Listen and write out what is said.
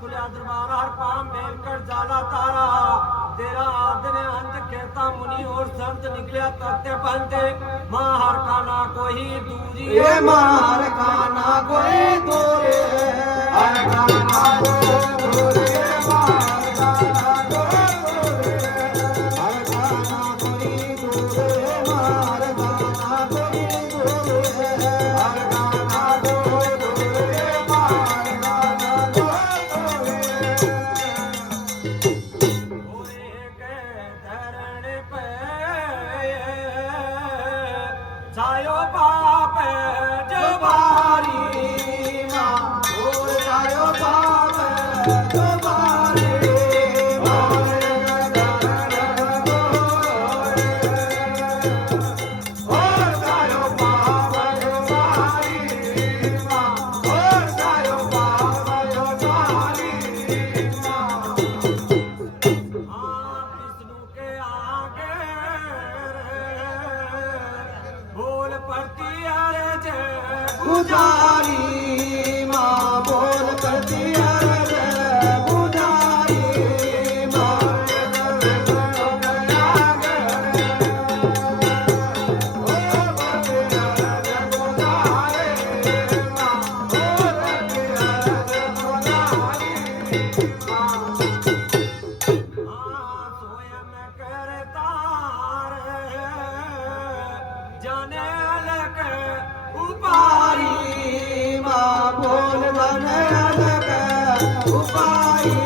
खुलिया दरबार हर पाम मेलकर जाला तारा तेरा आदने अंत कहता मुनि और संत निकलिया तत्ते बनते मां हर का ना कोई दूरी ये मार का ना कोई दूरी हर का ना कोई दूरी मार का ना कोई दूरी हर का ना कोई दूरी मार का ना कोई दूरी हर का ना कोई दूरी मार का ना कोई दूरी के धरण पे छायो पाप जो बारी मां बोल जायो बाप जो बारी मार गदरण बोल जायो बाप जो बारी मां बोल जायो बाप जो बारी मां विष्णु के आगे बोल पड़ती अरे जय पुजारी मां बोल करती अरज पुजारी मां स्वयं करतार जाने लग उपारी मां बोल बन लग उपारी